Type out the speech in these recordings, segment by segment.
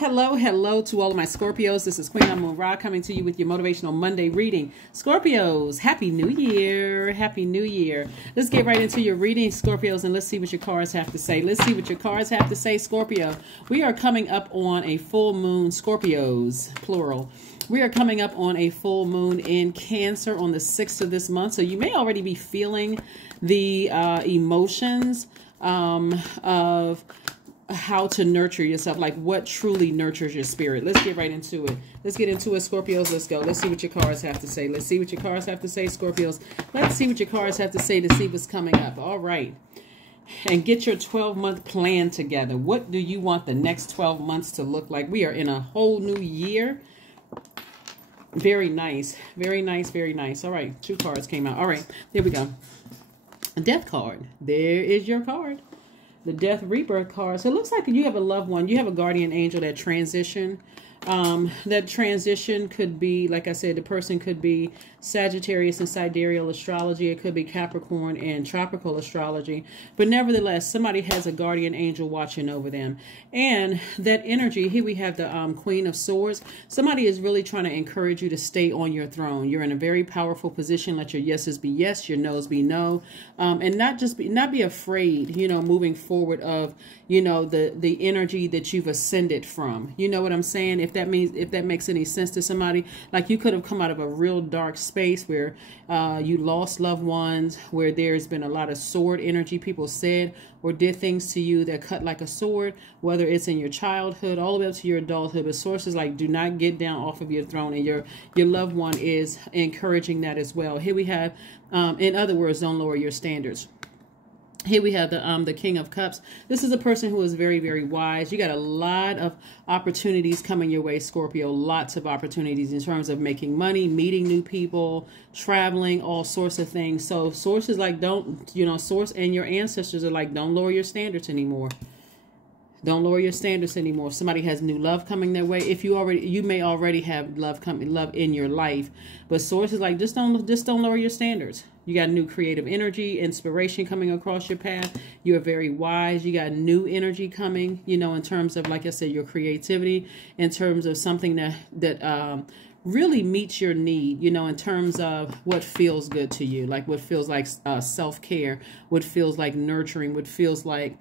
Hello to all of my Scorpios. This is Queen Amun Ra coming to you with your Motivational Monday reading. Scorpios, Happy New Year. Happy New Year. Let's get right into your reading, Scorpios, and let's see what your cards have to say. Let's see what your cards have to say, Scorpio. We are coming up on a full moon, Scorpios, plural. We are coming up on a full moon in Cancer on the 6th of this month. So you may already be feeling the emotions of how to nurture yourself, like what truly nurtures your spirit. Let's get right into it. Let's get into it, Scorpios. Let's go. Let's see what your cards have to say. Let's see what your cards have to say, Scorpios. Let's see what your cards have to say to see what's coming up. All right. And get your 12-month plan together. What do you want the next 12 months to look like? We are in a whole new year. Very nice. Very nice. Very nice. All right. 2 cards came out. All right. There we go. A death card. There is your card. The death rebirth card. So it looks like you have a loved one. You have a guardian angel that transition. That transition could be, like I said, the person could be Sagittarius and sidereal astrology. It could be Capricorn and tropical astrology. But nevertheless, somebody has a guardian angel watching over them. And that energy, here we have the Queen of Swords. Somebody is really trying to encourage you to stay on your throne. You're in a very powerful position. Let your yeses be yes, your no's be no. And not be afraid, moving forward of, the energy that you've ascended from. You know what I'm saying? If that makes any sense to somebody, like you could have come out of a real dark space where you lost loved ones, where there's been a lot of sword energy. People said or did things to you that cut like a sword, whether it's in your childhood all the way up to your adulthood. But sources like, do not get down off of your throne, and your loved one is encouraging that as well. Here we have, in other words, don't lower your standards. Here we have the King of Cups. This is a person who is very, very wise. You got a lot of opportunities coming your way, Scorpio. Lots of opportunities in terms of making money, meeting new people, traveling, all sorts of things. So sources like Source and your ancestors are like, don't lower your standards anymore. Don't lower your standards anymore. Somebody has new love coming their way. If you may already have love in your life, but sources like, just don't lower your standards. You got new creative energy, inspiration coming across your path. You are very wise. You got new energy coming, in terms of, like I said, your creativity, in terms of something that really meets your need, in terms of what feels good to you, like what feels like self-care, what feels like nurturing, what feels like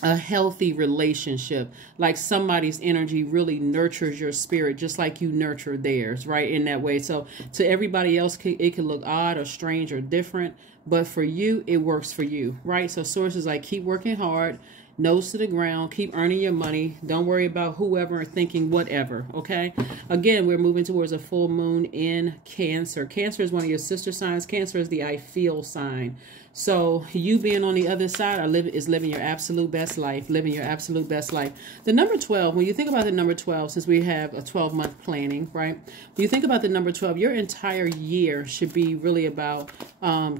a healthy relationship, like somebody's energy really nurtures your spirit just like you nurture theirs, right? In that way. So to everybody else, it could look odd or strange or different, but for you, it works for you, right? So sources like, keep working hard, nose to the ground, keep earning your money. Don't worry about whoever thinking whatever, okay? Again, we're moving towards a full moon in Cancer. Cancer is one of your sister signs. Cancer is the I feel sign. So you being on the other side is living your absolute best life, living your absolute best life. The number 12, when you think about the number 12, since we have a 12-month planning, right? When you think about the number 12, your entire year should be really about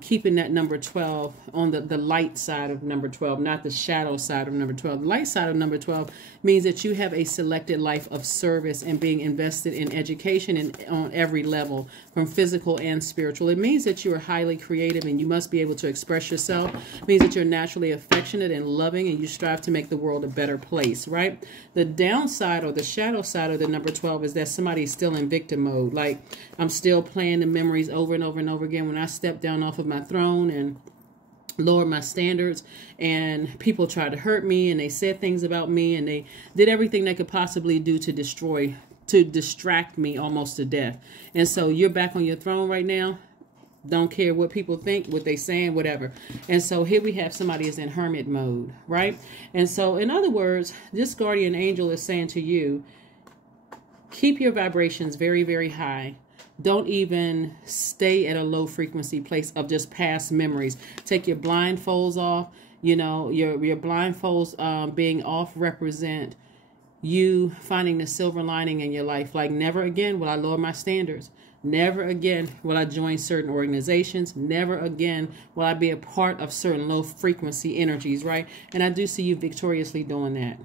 keeping that number 12 on the light side of number 12, not the shadow side of number 12. The light side of number 12 means that you have a selected life of service and being invested in education and on every level, from physical and spiritual. It means that you are highly creative and you must be able to express yourself. It means that you're naturally affectionate and loving, and you strive to make the world a better place, right? The downside or the shadow side of the number 12 is that somebody's still in victim mode. Like, I'm still playing the memories over and over and over again when I stepped down off of my throne and lowered my standards, and people tried to hurt me, and they said things about me, and they did everything they could possibly do to distract me almost to death. And so you're back on your throne right now. Don't care what people think, what they saying, whatever. And so here we have somebody is in hermit mode, right? And so in other words, this guardian angel is saying to you, keep your vibrations very, very high. Don't even stay at a low frequency place of just past memories. Take your blindfolds off. Your blindfolds being off represent you finding the silver lining in your life. Like, never again will I lower my standards. Never again will I join certain organizations. Never again will I be a part of certain low frequency energies, right? And I do see you victoriously doing that.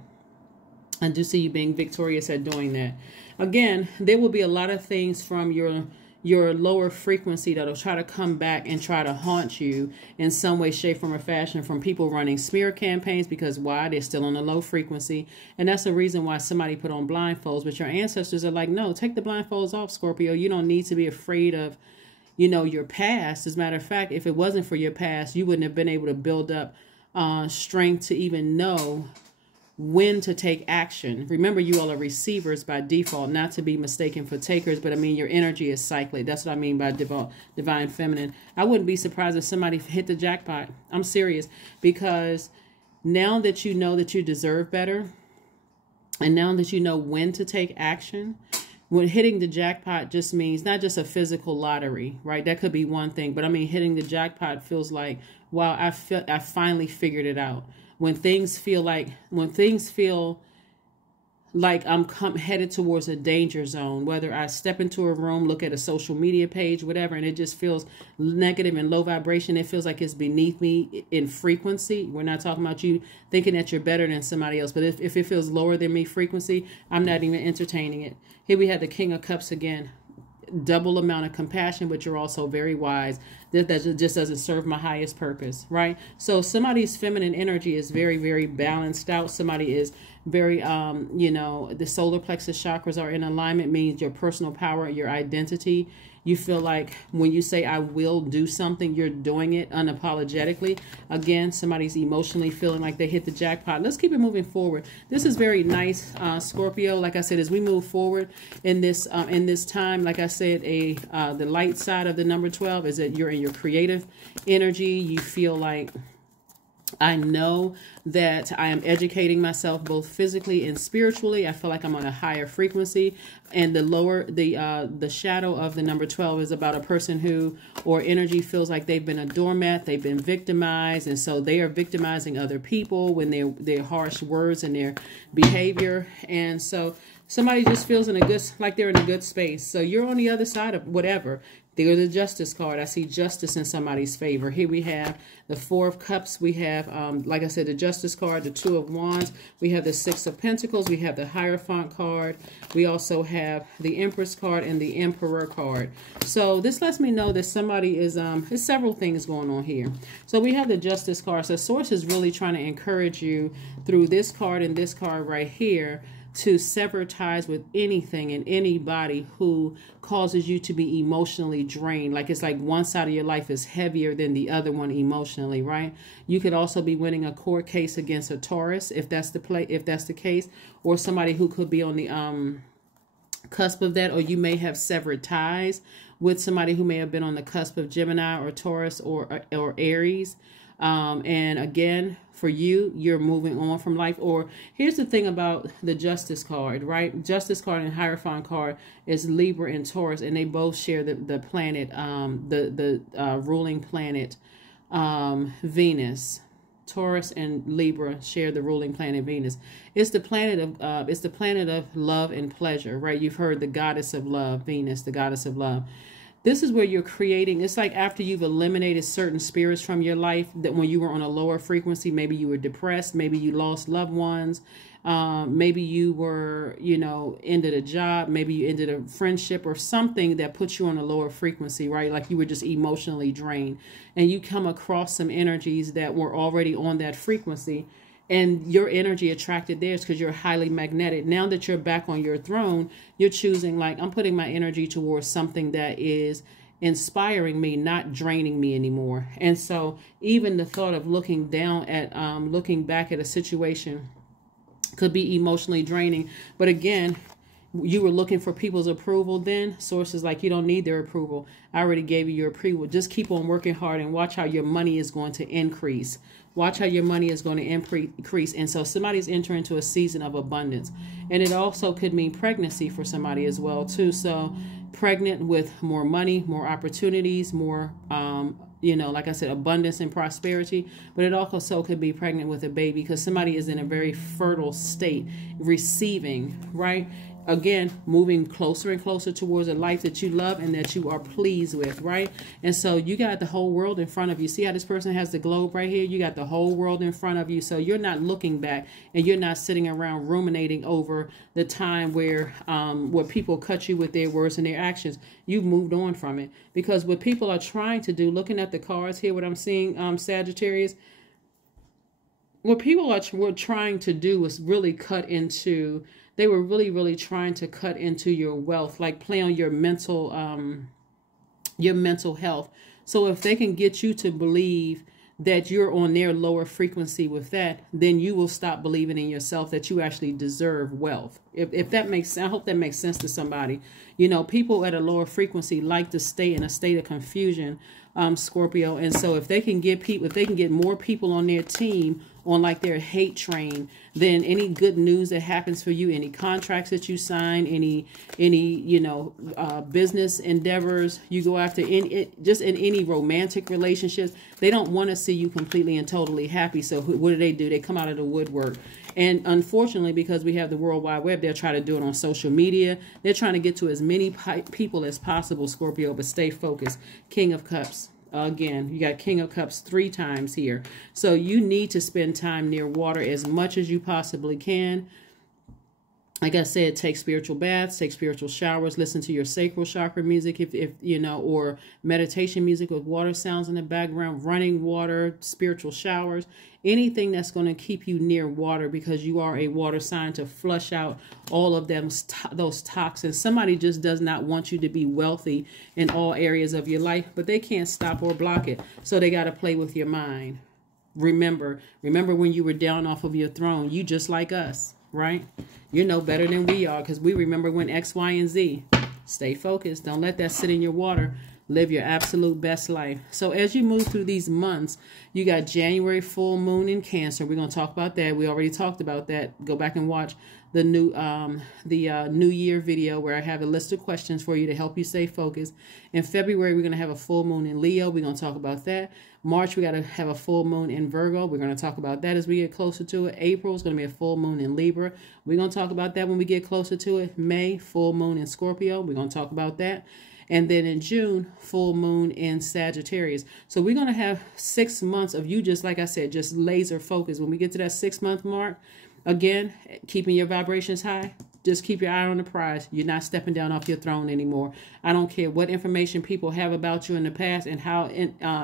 I do see you being victorious at doing that. Again, there will be a lot of things from your your lower frequency that'll try to come back and try to haunt you in some way, shape, form, or fashion, from people running smear campaigns, because why? They're still on a low frequency. And that's the reason why somebody put on blindfolds. But your ancestors are like, no, take the blindfolds off, Scorpio. You don't need to be afraid of, you know, your past. As a matter of fact, if it wasn't for your past, you wouldn't have been able to build up strength to even know when to take action. Remember, you all are receivers by default, not to be mistaken for takers, but I mean, your energy is cyclic. That's what I mean by divine feminine. I wouldn't be surprised if somebody hit the jackpot. I'm serious, because now that you know that you deserve better, and now that you know when to take action, when hitting the jackpot just means not just a physical lottery, right? That could be one thing, but I mean, hitting the jackpot feels like, wow, I finally figured it out. When things feel like I'm headed towards a danger zone, whether I step into a room, look at a social media page, whatever, and it just feels negative and low vibration, it feels like it's beneath me in frequency. We're not talking about you thinking that you're better than somebody else, but if it feels lower than me frequency, I'm not even entertaining it. Here we have the King of Cups again. Double amount of compassion, but you're also very wise. That just doesn't serve my highest purpose, right? So somebody's feminine energy is very, very balanced out. Somebody is very, you know, the solar plexus chakras are in alignment, means your personal power, your identity. You feel like when you say, I will do something, you're doing it unapologetically. Again, somebody's emotionally feeling like they hit the jackpot. Let's keep it moving forward. This is very nice, Scorpio. Like I said, as we move forward in this time, like I said, the light side of the number 12 is that you're in your creative energy. You feel like, I know that I am educating myself both physically and spiritually. I feel like I'm on a higher frequency. And the shadow of the number 12 is about a person who, or energy, feels like they've been a doormat, they've been victimized, and so they are victimizing other people when their harsh words and their behavior. And so somebody just feels like they're in a good space. So you're on the other side of whatever. There's a Justice card. I see justice in somebody's favor. Here we have the Four of Cups. We have, like I said, the Justice card, the Two of Wands. We have the Six of Pentacles. We have the Hierophant card. We also have the Empress card and the Emperor card. So this lets me know that somebody is, there's several things going on here. So we have the Justice card. So Source is really trying to encourage you through this card and this card right here to sever ties with anything and anybody who causes you to be emotionally drained. Like it's like one side of your life is heavier than the other one emotionally, right? You could also be winning a court case against a Taurus if that's the case, or somebody who could be on the cusp of that, or you may have severed ties with somebody who may have been on the cusp of Gemini or Taurus or Aries. And again, for you, you're moving on from life. Or here's the thing about the Justice card, right? Justice card and Hierophant card is Libra and Taurus, and they both share the planet, the ruling planet, Venus. Taurus and Libra share the ruling planet Venus. It's the planet of love and pleasure, right? You've heard the goddess of love, Venus, the goddess of love. This is where you're creating. It's like after you've eliminated certain spirits from your life, that when you were on a lower frequency, maybe you were depressed, maybe you lost loved ones, maybe you were, ended a job, maybe you ended a friendship or something that puts you on a lower frequency, right? Like you were just emotionally drained, and you come across some energies that were already on that frequency, and your energy attracted theirs because you're highly magnetic. Now that you're back on your throne, you're choosing, like, I'm putting my energy towards something that is inspiring me, not draining me anymore. And so even the thought of looking back at a situation could be emotionally draining. But again, you were looking for people's approval then. Sources like, you don't need their approval. I already gave you your approval. Just keep on working hard and watch how your money is going to increase. Watch how your money is going to increase. And so somebody's entering into a season of abundance. And it also could mean pregnancy for somebody as well, too. So pregnant with more money, more opportunities, more, like I said, abundance and prosperity. But it also could be pregnant with a baby because somebody is in a very fertile state, receiving, right? again, moving closer and closer towards a life that you love and that you are pleased with, right? And so you got the whole world in front of you. See how this person has the globe right here? You got the whole world in front of you. So you're not looking back, and you're not sitting around ruminating over the time where people cut you with their words and their actions. You've moved on from it. Because what people are trying to do, looking at the cards here, what I'm seeing, Sagittarius, what people were trying to do was really cut into, they were really trying to cut into your wealth, like play on your mental health. So if they can get you to believe that you're on their lower frequency with that, then you will stop believing in yourself that you actually deserve wealth. If that makes sense, I hope that makes sense to somebody. You know, people at a lower frequency like to stay in a state of confusion, Scorpio. And so if they can get people, if they can get more people on their team on like their hate train, then any good news that happens for you, any contracts that you sign, any business endeavors you go after, just in any romantic relationships, they don't want to see you completely and totally happy. So what do? They come out of the woodwork. And unfortunately, because we have the World Wide Web, they're trying to do it on social media. They're trying to get to as many people as possible, Scorpio, but stay focused. King of Cups. Again, you got King of Cups 3 times here. So you need to spend time near water as much as you possibly can. Like I said, take spiritual baths, take spiritual showers, listen to your sacral chakra music, if you know, or meditation music with water sounds in the background, running water, spiritual showers, anything that's going to keep you near water, because you are a water sign, to flush out all of those toxins. Somebody just does not want you to be wealthy in all areas of your life, but they can't stop or block it. So they got to play with your mind. Remember when you were down off of your throne, you just like us. Right? You know better than we are, because we remember when X, Y, and Z. Stay focused. Don't let that sit in your water. Live your absolute best life. So as you move through these months, you got January full moon in Cancer. We're going to talk about that. We already talked about that. Go back and watch the New Year video where I have a list of questions for you to help you stay focused. In February, we're going to have a full moon in Leo. We're going to talk about that. March, we got to have a full moon in Virgo. We're going to talk about that as we get closer to it. April is going to be a full moon in Libra. We're going to talk about that when we get closer to it. May, full moon in Scorpio. We're going to talk about that. And then in June, full moon in Sagittarius. So we're going to have 6 months of you just, like I said, just laser focus. When we get to that 6-month mark, again, keeping your vibrations high. Just keep your eye on the prize. You're not stepping down off your throne anymore. I don't care what information people have about you in the past and how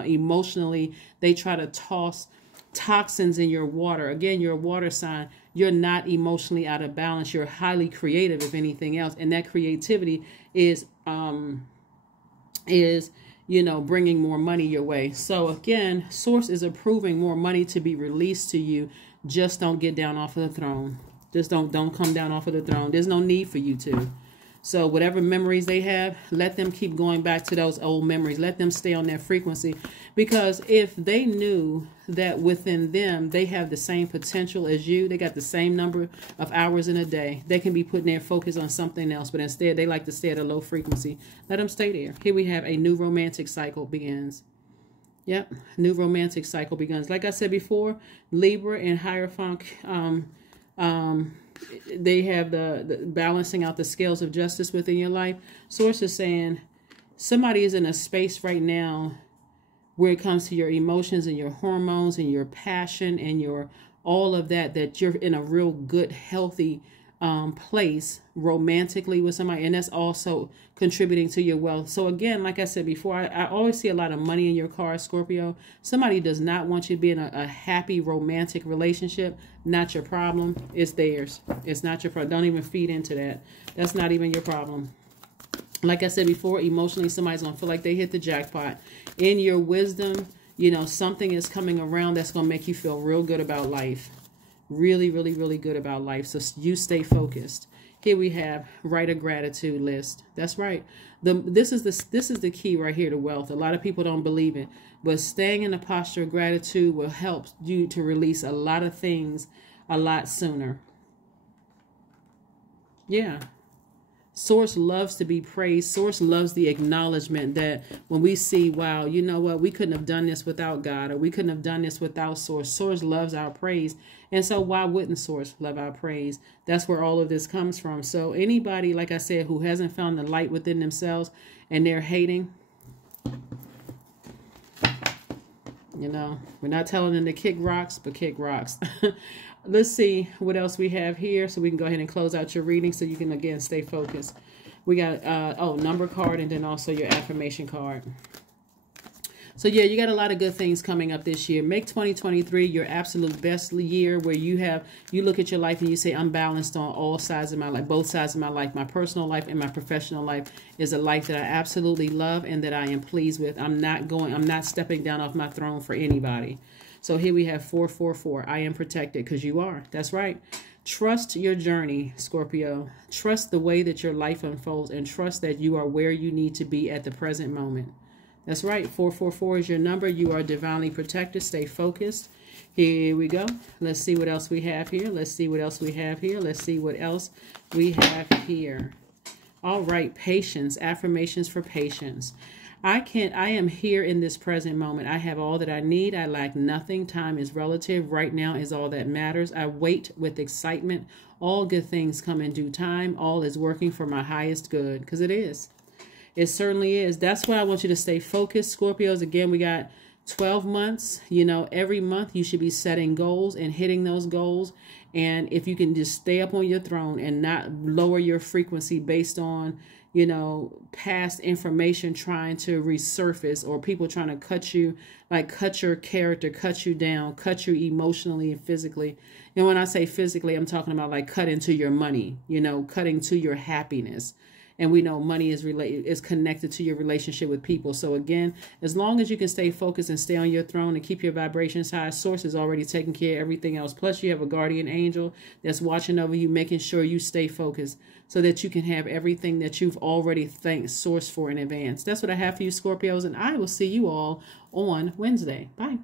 emotionally they try to toss toxins in your water. Again, you're a water sign. You're not emotionally out of balance. You're highly creative, if anything else. And that creativity is bringing more money your way. So again, Source is approving more money to be released to you. Just don't get down off of the throne. Just don't come down off of the throne. There's no need for you to. So whatever memories they have, let them keep going back to those old memories. Let them stay on that frequency. Because if they knew that within them, they have the same potential as you, they got the same number of hours in a day, they can be putting their focus on something else. But instead, they like to stay at a low frequency. Let them stay there. Here we have a new romantic cycle begins. Yep, new romantic cycle begins. Like I said before, Libra and Hierophant, they have the balancing out the scales of justice within your life. Source is saying somebody is in a space right now where it comes to your emotions and your hormones and your passion and your all of that, that you're in a real good, healthy place romantically with somebody, and that's also contributing to your wealth. So again, like I said before, I always see a lot of money in your car, Scorpio. Somebody does not want you to be in a happy romantic relationship. Not your problem. It's theirs. It's not your problem. Don't even feed into that. That's not even your problem. Like I said before, emotionally, somebody's gonna feel like they hit the jackpot. In your wisdom, something is coming around that's gonna make you feel real good about life. Really, really, really good about life. So you stay focused. Here we have write a gratitude list. That's right. This is the key right here to wealth. A lot of people don't believe it, but staying in a posture of gratitude will help you to release a lot of things a lot sooner. Yeah. Source loves to be praised. Source loves the acknowledgement that when we see, wow, you know what, we couldn't have done this without God, or we couldn't have done this without Source. Source loves our praise. And so why wouldn't Source love our praise? That's where all of this comes from. So anybody, like I said, who hasn't found the light within themselves and they're hating, you know, we're not telling them to kick rocks, but kick rocks. Let's see what else we have here so we can go ahead and close out your reading so you can, again, stay focused. We got, number card and then also your affirmation card. So, yeah, you got a lot of good things coming up this year. Make 2023 your absolute best year where you look at your life and you say, I'm balanced on all sides of my life, both sides of my life. My personal life and my professional life is a life that I absolutely love and that I am pleased with. I'm not stepping down off my throne for anybody. So here we have 444. I am protected, because you are. That's right. Trust your journey, Scorpio. Trust the way that your life unfolds, and trust that you are where you need to be at the present moment. That's right. 444 is your number. You are divinely protected. Stay focused. Here we go. Let's see what else we have here. Let's see what else we have here. Let's see what else we have here. All right. Patience. Affirmations for patience. I am here in this present moment. I have all that I need. I lack nothing. Time is relative. Right now is all that matters. I wait with excitement. All good things come in due time. All is working for my highest good, because it is. It certainly is. That's why I want you to stay focused, Scorpios. Again, we got 12 months. You know, every month you should be setting goals and hitting those goals. And if you can just stay up on your throne and not lower your frequency based on, you know, past information trying to resurface, or people trying to cut you, like cut your character, cut you down, cut you emotionally and physically. And when I say physically, I'm talking about like cut into your money, you know, cutting to your happiness. And we know money is connected to your relationship with people. So again, as long as you can stay focused and stay on your throne and keep your vibrations high, Source is already taking care of everything else. Plus, you have a guardian angel that's watching over you, making sure you stay focused so that you can have everything that you've already thanked Source for in advance. That's what I have for you, Scorpios, and I will see you all on Wednesday. Bye.